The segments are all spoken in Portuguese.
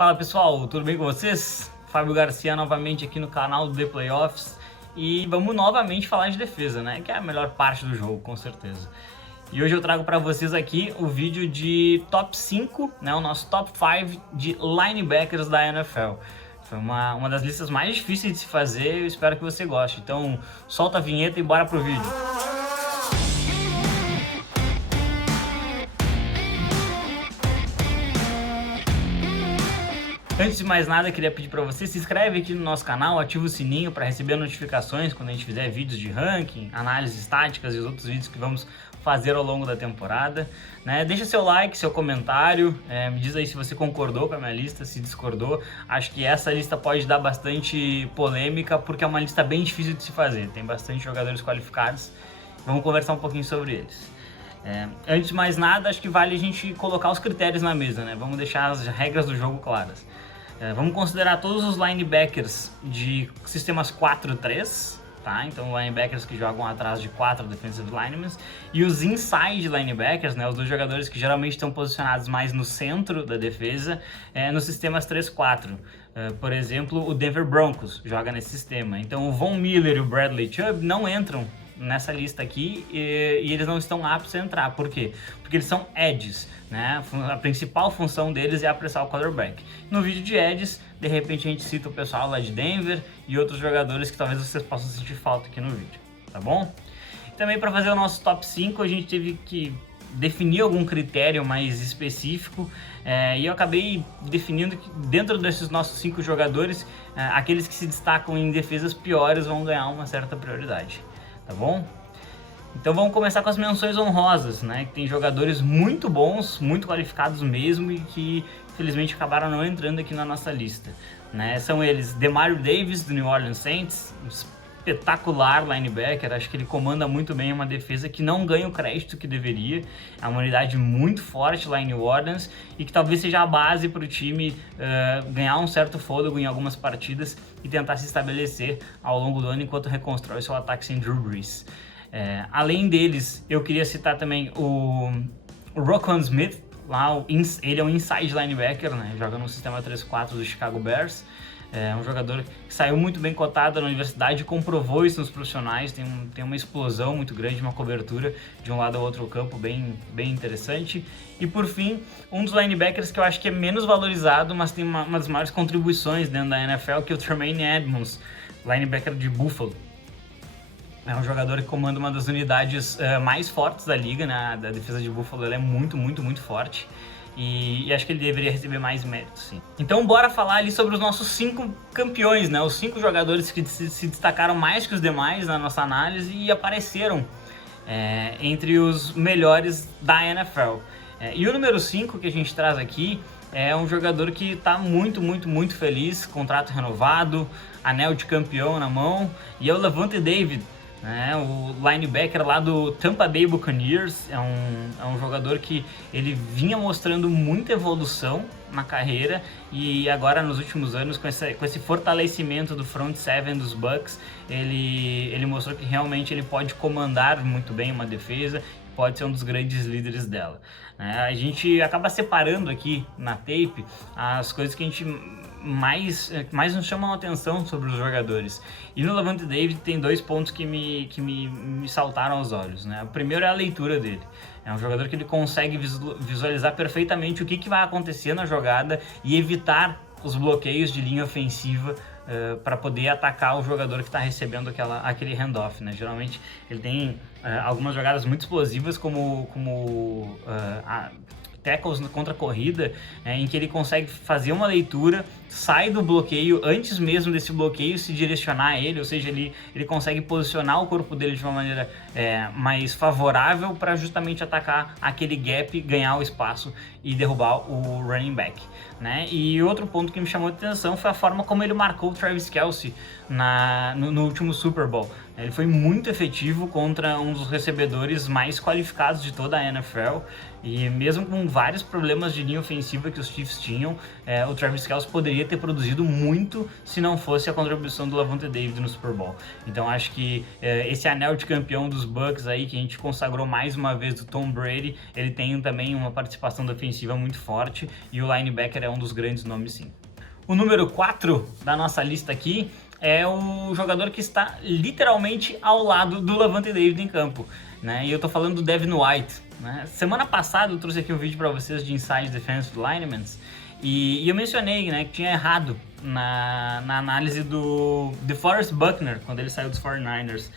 Fala pessoal, tudo bem com vocês? Fábio Garcia novamente aqui no canal do The Playoffs e vamos novamente falar de defesa, né? Que é a melhor parte do jogo, com certeza. E hoje eu trago para vocês aqui o vídeo de top 5, né? O nosso top 5 de linebackers da NFL. Foi uma das listas mais difíceis de se fazer, eu espero que você goste. Então solta a vinheta e bora pro vídeo. Antes de mais nada, eu queria pedir para você se inscreve aqui no nosso canal, ativa o sininho para receber notificações quando a gente fizer vídeos de ranking, análises táticas e os outros vídeos que vamos fazer ao longo da temporada, né? Deixa seu like, seu comentário, me diz aí se você concordou com a minha lista, se discordou. Acho que essa lista pode dar bastante polêmica porque é uma lista bem difícil de se fazer, tem bastante jogadores qualificados, vamos conversar um pouquinho sobre eles. Antes de mais nada, acho que vale a gente colocar os critérios na mesa, né? Vamos deixar as regras do jogo claras. Vamos considerar todos os linebackers de sistemas 4-3, tá? Então linebackers que jogam atrás de 4 defensive linemen e os inside linebackers, né? Os dois jogadores que geralmente estão posicionados mais no centro da defesa, nos sistemas 3-4. Por exemplo, o Denver Broncos joga nesse sistema. Então o Von Miller e o Bradley Chubb não entram nessa lista aqui e eles não estão aptos a entrar. Por quê? Porque eles são edges, né? A principal função deles é apressar o quarterback. No vídeo de edges, de repente a gente cita o pessoal lá de Denver e outros jogadores que talvez vocês possam sentir falta aqui no vídeo, tá bom? E também para fazer o nosso top 5 a gente teve que definir algum critério mais específico e eu acabei definindo que dentro desses nossos 5 jogadores, aqueles que se destacam em defesas piores vão ganhar uma certa prioridade. Tá bom? Então vamos começar com as menções honrosas, né? Que tem jogadores muito bons, muito qualificados mesmo e que infelizmente acabaram não entrando aqui na nossa lista, né? São eles Demario Davis do New Orleans Saints, um espetacular linebacker, acho que ele comanda muito bem uma defesa que não ganha o crédito que deveria, é uma unidade muito forte lá em New Orleans e que talvez seja a base para o time ganhar um certo fôlego em algumas partidas e tentar se estabelecer ao longo do ano enquanto reconstrói seu ataque sem Drew Brees. Além deles, eu queria citar também o Roquan Smith, lá, ele é um inside linebacker, né? Joga no sistema 3-4 do Chicago Bears. É um jogador que saiu muito bem cotado na universidade e comprovou isso nos profissionais, tem uma explosão muito grande, uma cobertura de um lado ao outro do campo bem interessante. E por fim, um dos linebackers que eu acho que é menos valorizado, mas tem uma das maiores contribuições dentro da NFL, que é o Tremaine Edmunds, linebacker de Buffalo. É um jogador que comanda uma das unidades mais fortes da liga, né? Da defesa de Buffalo, ele é muito forte. E acho que ele deveria receber mais mérito, sim. Então bora falar ali sobre os nossos 5 campeões, né? Os 5 jogadores que se destacaram mais que os demais na nossa análise e apareceram entre os melhores da NFL. E o número 5 que a gente traz aqui é um jogador que está muito feliz, contrato renovado, anel de campeão na mão, e é o Lavonte David, o linebacker lá do Tampa Bay Buccaneers. É um jogador que ele vinha mostrando muita evolução na carreira e agora nos últimos anos com esse fortalecimento do front seven dos Bucs, ele mostrou que realmente ele pode comandar muito bem uma defesa, pode ser um dos grandes líderes dela. A gente acaba separando aqui na tape as coisas que a gente mais nos chamam a atenção sobre os jogadores. E no Lavonte David tem 2 pontos que me saltaram aos olhos, né? O primeiro é a leitura dele. É um jogador que ele consegue visualizar perfeitamente o que vai acontecer na jogada e evitar os bloqueios de linha ofensiva para poder atacar o jogador que está recebendo aquele handoff, né? Geralmente ele tem algumas jogadas muito explosivas como tackles contra a corrida, em que ele consegue fazer uma leitura, sai do bloqueio antes mesmo desse bloqueio se direcionar a ele, ou seja, ele consegue posicionar o corpo dele de uma maneira mais favorável para justamente atacar aquele gap, ganhar o espaço e derrubar o running back, né? E outro ponto que me chamou a atenção foi a forma como ele marcou o Travis Kelce no último Super Bowl. Ele foi muito efetivo contra um dos recebedores mais qualificados de toda a NFL e mesmo com vários problemas de linha ofensiva que os Chiefs tinham, o Travis Kelce poderia ter produzido muito se não fosse a contribuição do Lavonte David no Super Bowl. Então acho que esse anel de campeão dos Bucs aí, que a gente consagrou mais uma vez do Tom Brady, ele tem também uma participação defensiva muito forte e o linebacker um dos grandes nomes sim. O número 4 da nossa lista aqui é o jogador que está literalmente ao lado do Lavonte David em campo, né? E eu tô falando do Devin White, né? Semana passada eu trouxe aqui um vídeo para vocês de Inside Defensive Linemen e eu mencionei, né, que tinha errado na análise do DeForest Buckner quando ele saiu dos 49ers.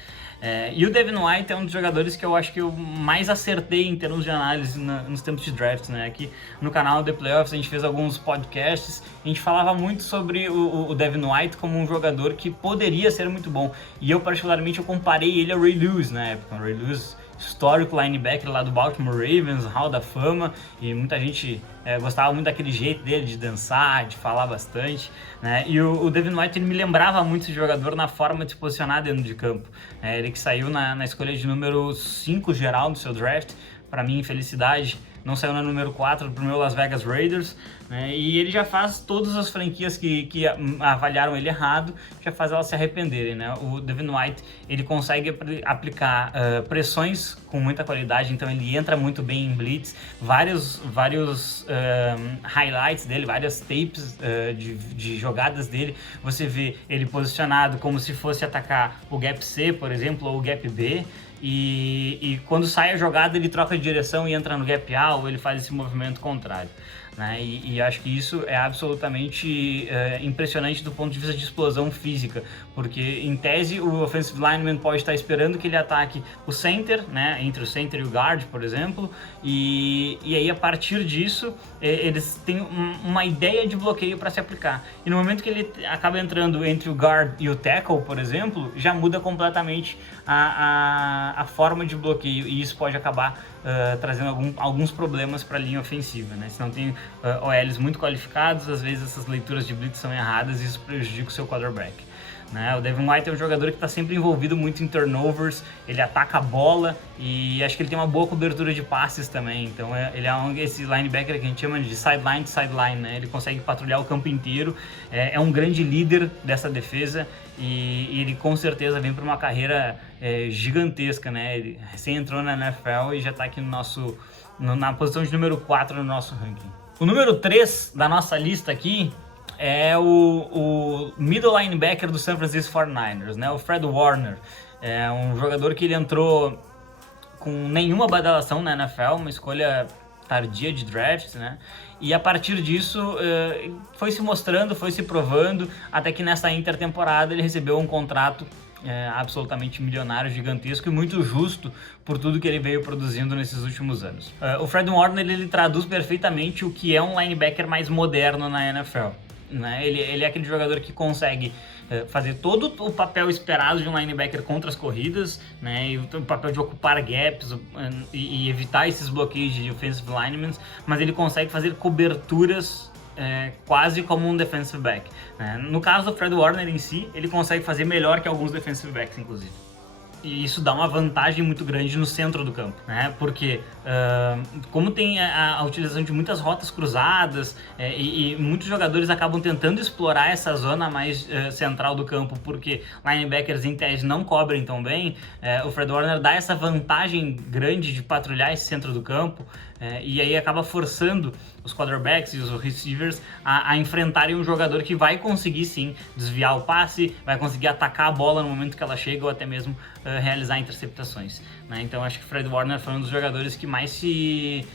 E o Devin White é um dos jogadores que eu acho que eu mais acertei em termos de análise nos tempos de draft, né? Aqui no canal The Playoffs a gente fez alguns podcasts, a gente falava muito sobre o Devin White como um jogador que poderia ser muito bom. E eu particularmente eu comparei ele ao Ray Lewis na época. O Ray Lewis, histórico linebacker lá do Baltimore Ravens, Hall da Fama, e muita gente gostava muito daquele jeito dele de dançar, de falar bastante, né? E o Devin White ele me lembrava muito de jogador na forma de se posicionar dentro de campo. Ele que saiu na escolha de número 5 geral do seu draft, para mim, infelicidade, não saiu na número 4 pro meu Las Vegas Raiders, né? E ele já faz todas as franquias que avaliaram ele errado, já faz elas se arrependerem, né? O Devin White, ele consegue aplicar pressões com muita qualidade, então ele entra muito bem em blitz, vários highlights dele, várias tapes de jogadas dele, você vê ele posicionado como se fosse atacar o gap C, por exemplo, ou o gap B, e quando sai a jogada ele troca de direção e entra no gap A, ou ele faz esse movimento contrário, né? E acho que isso é absolutamente impressionante do ponto de vista de explosão física, porque em tese o offensive lineman pode estar esperando que ele ataque o center, né, entre o center e o guard, por exemplo, e aí a partir disso eles têm uma ideia de bloqueio para se aplicar, e no momento que ele acaba entrando entre o guard e o tackle, por exemplo, já muda completamente a forma de bloqueio, e isso pode acabar trazendo alguns problemas para a linha ofensiva, né? Se não tem OLs muito qualificados, às vezes essas leituras de blitz são erradas e isso prejudica o seu quarterback, né? O Devin White é um jogador que está sempre envolvido muito em turnovers, ele ataca a bola e acho que ele tem uma boa cobertura de passes também, então ele é esse linebacker que a gente chama de sideline to sideline, né? Ele consegue patrulhar o campo inteiro, é um grande líder dessa defesa e ele com certeza vem para uma carreira gigantesca, né? Ele recém entrou na NFL e já está aqui na posição de número 4 no nosso ranking. O número 3 da nossa lista aqui é o middle linebacker do San Francisco 49ers, né? O Fred Warner. É um jogador que ele entrou com nenhuma badalação na NFL, uma escolha tardia de draft, né? E a partir disso foi se mostrando, foi se provando, até que nessa intertemporada ele recebeu um contrato absolutamente milionário, gigantesco e muito justo por tudo que ele veio produzindo nesses últimos anos. O Fred Warner ele traduz perfeitamente o que é um linebacker mais moderno na NFL, né? Ele é aquele jogador que consegue fazer todo o papel esperado de um linebacker contra as corridas, né? E o papel de ocupar gaps e evitar esses bloqueios de offensive linemen, mas ele consegue fazer coberturas quase como um defensive back, né? No caso do Fred Warner em si, ele consegue fazer melhor que alguns defensive backs, inclusive. E isso dá uma vantagem muito grande no centro do campo, né? Porque como tem a utilização de muitas rotas cruzadas e muitos jogadores acabam tentando explorar essa zona mais central do campo, porque linebackers em tese não cobrem tão bem, o Fred Warner dá essa vantagem grande de patrulhar esse centro do campo, e aí acaba forçando os quarterbacks e os receivers a enfrentarem um jogador que vai conseguir sim desviar o passe, vai conseguir atacar a bola no momento que ela chega ou até mesmo realizar interceptações, né? Então acho que Fred Warner foi um dos jogadores que mais se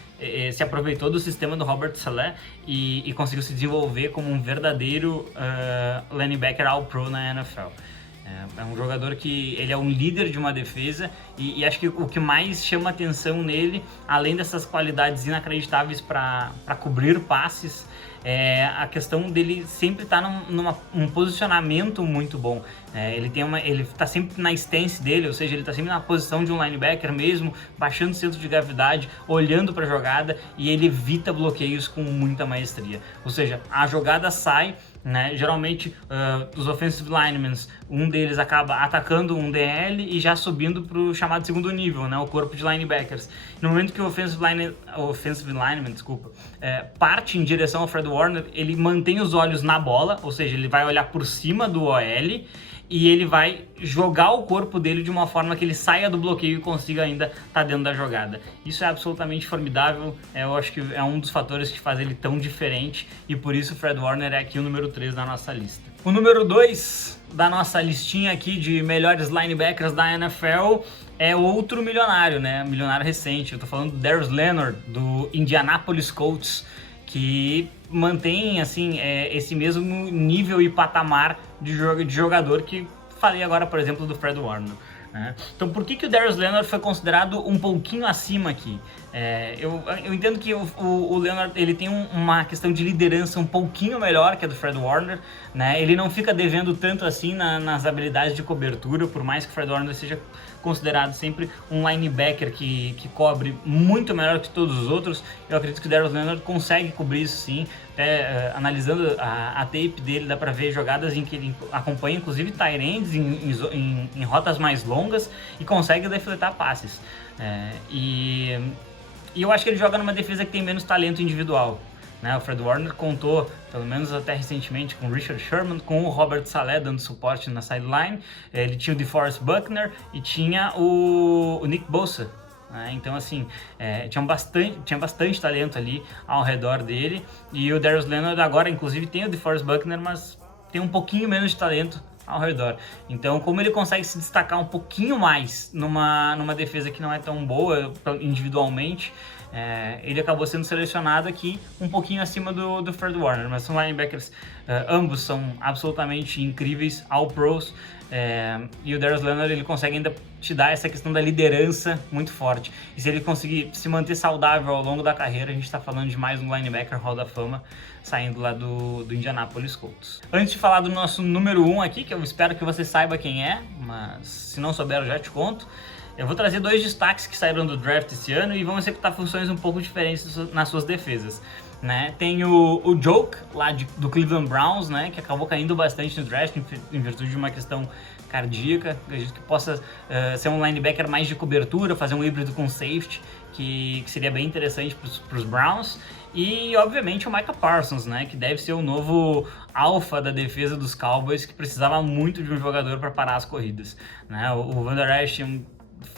aproveitou do sistema do Robert Saleh e conseguiu se desenvolver como um verdadeiro linebacker all-pro na NFL. É um jogador que ele é um líder de uma defesa e acho que o que mais chama atenção nele, além dessas qualidades inacreditáveis para cobrir passes, é a questão dele sempre estar num posicionamento muito bom. Ele está sempre na stance dele, ou seja, ele está sempre na posição de um linebacker mesmo, baixando o centro de gravidade, olhando para a jogada, e ele evita bloqueios com muita maestria. Ou seja, a jogada sai, né? Geralmente os offensive linemen, um deles acaba atacando um DL e já subindo para o chamado segundo nível, né? O corpo de linebackers. No momento que o offensive lineman parte em direção ao Fred Warner, ele mantém os olhos na bola, ou seja, ele vai olhar por cima do OL e ele vai jogar o corpo dele de uma forma que ele saia do bloqueio e consiga ainda estar dentro da jogada. Isso é absolutamente formidável, eu acho que é um dos fatores que faz ele tão diferente, e por isso o Fred Warner é aqui o número 3 da nossa lista. O número 2 da nossa listinha aqui de melhores linebackers da NFL é outro milionário, né? Milionário recente. Eu tô falando do Darius Leonard, do Indianapolis Colts, que mantém assim esse mesmo nível e patamar de jogador que falei agora, por exemplo, do Fred Warner. Então, por que o Darius Leonard foi considerado um pouquinho acima aqui? Eu entendo que o Leonard ele tem uma questão de liderança um pouquinho melhor que a do Fred Warner, né? Ele não fica devendo tanto assim nas habilidades de cobertura, por mais que o Fred Warner seja considerado sempre um linebacker que cobre muito melhor que todos os outros. Eu acredito que o Darius Leonard consegue cobrir isso sim. Até analisando a tape dele, dá pra ver jogadas em que ele acompanha inclusive tight ends em rotas mais longas e consegue defletar passes. E eu acho que ele joga numa defesa que tem menos talento individual. O Fred Warner contou, pelo menos até recentemente, com o Richard Sherman, com o Robert Saleh dando suporte na sideline. Ele tinha o DeForest Buckner e tinha o Nick Bosa. Então assim, tinha bastante talento ali ao redor dele. E o Darius Leonard agora inclusive tem o DeForest Buckner, mas tem um pouquinho menos de talento ao redor. Então, como ele consegue se destacar um pouquinho mais numa defesa que não é tão boa individualmente, ele acabou sendo selecionado aqui um pouquinho acima do Fred Warner. Mas são linebackers, ambos são absolutamente incríveis, all pros, e o Darius Leonard ele consegue ainda te dar essa questão da liderança muito forte. E se ele conseguir se manter saudável ao longo da carreira, a gente está falando de mais um linebacker Hall da Fama saindo lá do Indianapolis Colts. Antes de falar do nosso número 1 aqui, que eu espero que você saiba quem é, mas se não souber eu já te conto, eu vou trazer 2 destaques que saíram do draft esse ano e vão executar funções um pouco diferentes nas suas defesas. Tem o Joke, lá do Cleveland Browns, que acabou caindo bastante no draft em virtude de uma questão cardíaca. Acredito que possa ser um linebacker mais de cobertura, fazer um híbrido com safety, que seria bem interessante para os Browns. E, obviamente, o Micah Parsons, que deve ser o novo alfa da defesa dos Cowboys, que precisava muito de um jogador para parar as corridas. O Van Der Esch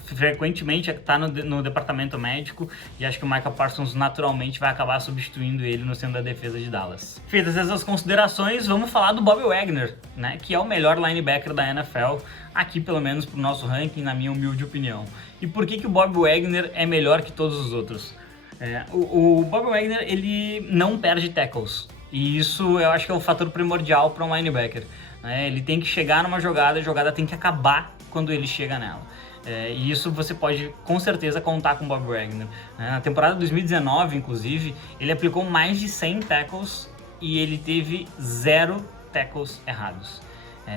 frequentemente está no departamento médico, e acho que o Micah Parsons naturalmente vai acabar substituindo ele no centro da defesa de Dallas. Feitas essas considerações, vamos falar do Bobby Wagner, que é o melhor linebacker da NFL, aqui pelo menos pro nosso ranking, na minha humilde opinião. E por que o Bobby Wagner é melhor que todos os outros? O Bobby Wagner ele não perde tackles, e isso eu acho que é o fator primordial para um linebacker. Ele tem que chegar numa jogada, a jogada tem que acabar quando ele chega nela. E isso você pode com certeza contar com o Bob Wagner. Na temporada 2019, inclusive, ele aplicou mais de 100 tackles e ele teve 0 tackles errados.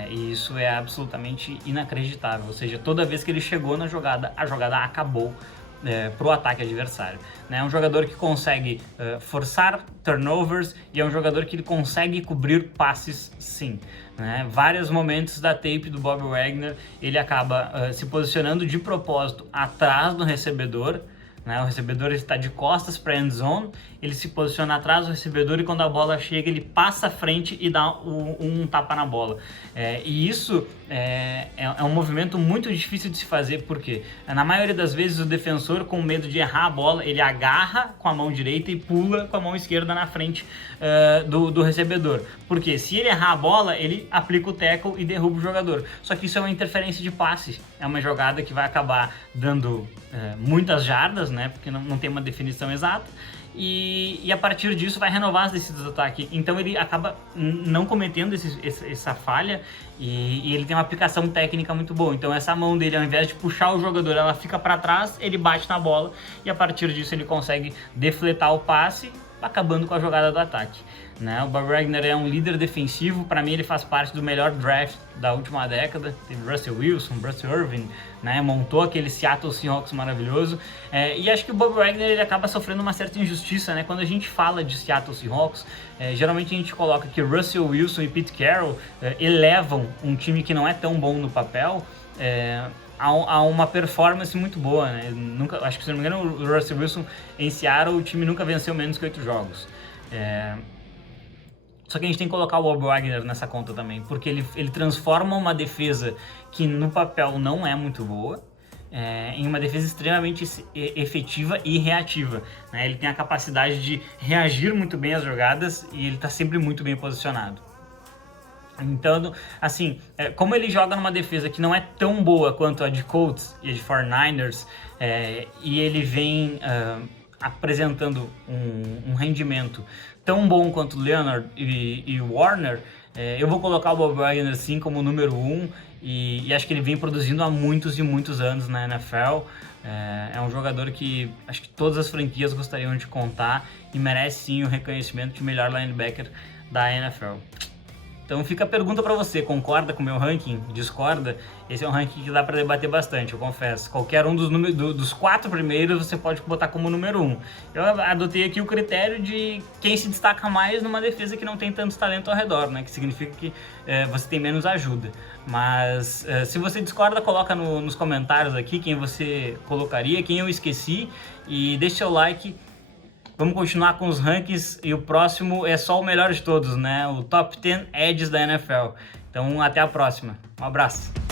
E isso é absolutamente inacreditável. Ou seja, toda vez que ele chegou na jogada, a jogada acabou para o ataque adversário. É um jogador que consegue forçar turnovers e é um jogador que ele consegue cobrir passes sim. Vários momentos da tape do Bobby Wagner ele acaba se posicionando de propósito atrás do recebedor. O recebedor está de costas para a end zone, ele se posiciona atrás do recebedor e quando a bola chega ele passa à frente e dá um tapa na bola. E isso é um movimento muito difícil de se fazer, porque na maioria das vezes o defensor, com medo de errar a bola, ele agarra com a mão direita e pula com a mão esquerda na frente do recebedor. Porque se ele errar a bola, ele aplica o tackle e derruba o jogador. Só que isso é uma interferência de passe, é uma jogada que vai acabar dando muitas jardas, porque não tem uma definição exata, e a partir disso vai renovar as descidas do ataque. Então ele acaba não cometendo essa falha e ele tem uma aplicação técnica muito boa. Então essa mão dele, ao invés de puxar o jogador, ela fica para trás, ele bate na bola e a partir disso ele consegue defletar o passe, acabando com a jogada do ataque. O Bob Wagner é um líder defensivo, para mim ele faz parte do melhor draft da última década. Teve Russell Wilson, Bruce Irvin, montou aquele Seattle Seahawks maravilhoso, e acho que o Bob Wagner ele acaba sofrendo uma certa injustiça, quando a gente fala de Seattle Seahawks. Geralmente a gente coloca que Russell Wilson e Pete Carroll elevam um time que não é tão bom no papel a uma performance muito boa. Nunca, acho que, se não me engano, o Russell Wilson em Seattle, o time nunca venceu menos que 8 jogos. Só que a gente tem que colocar o Bob Wagner nessa conta também, porque ele transforma uma defesa que no papel não é muito boa, em uma defesa extremamente efetiva e reativa, né? Ele tem a capacidade de reagir muito bem às jogadas e ele está sempre muito bem posicionado. Então, assim, como ele joga numa defesa que não é tão boa quanto a de Colts e a de 49ers, e ele vem apresentando um rendimento tão bom quanto Leonard e Warner, eu vou colocar o Bob Wagner sim como número 1, e acho que ele vem produzindo há muitos e muitos anos na NFL. É um jogador que acho que todas as franquias gostariam de contar e merece sim o reconhecimento de melhor linebacker da NFL. Então fica a pergunta pra você, concorda com o meu ranking? Discorda? Esse é um ranking que dá pra debater bastante, eu confesso. Qualquer um dos 4 primeiros você pode botar como número 1. Eu adotei aqui o critério de quem se destaca mais numa defesa que não tem tanto talento ao redor, né? Que significa que você tem menos ajuda. Mas se você discorda, coloca nos comentários aqui quem você colocaria, quem eu esqueci, e deixa seu like. Vamos continuar com os rankings e o próximo é só o melhor de todos, né? O Top 10 Edges da NFL. Então até a próxima. Um abraço.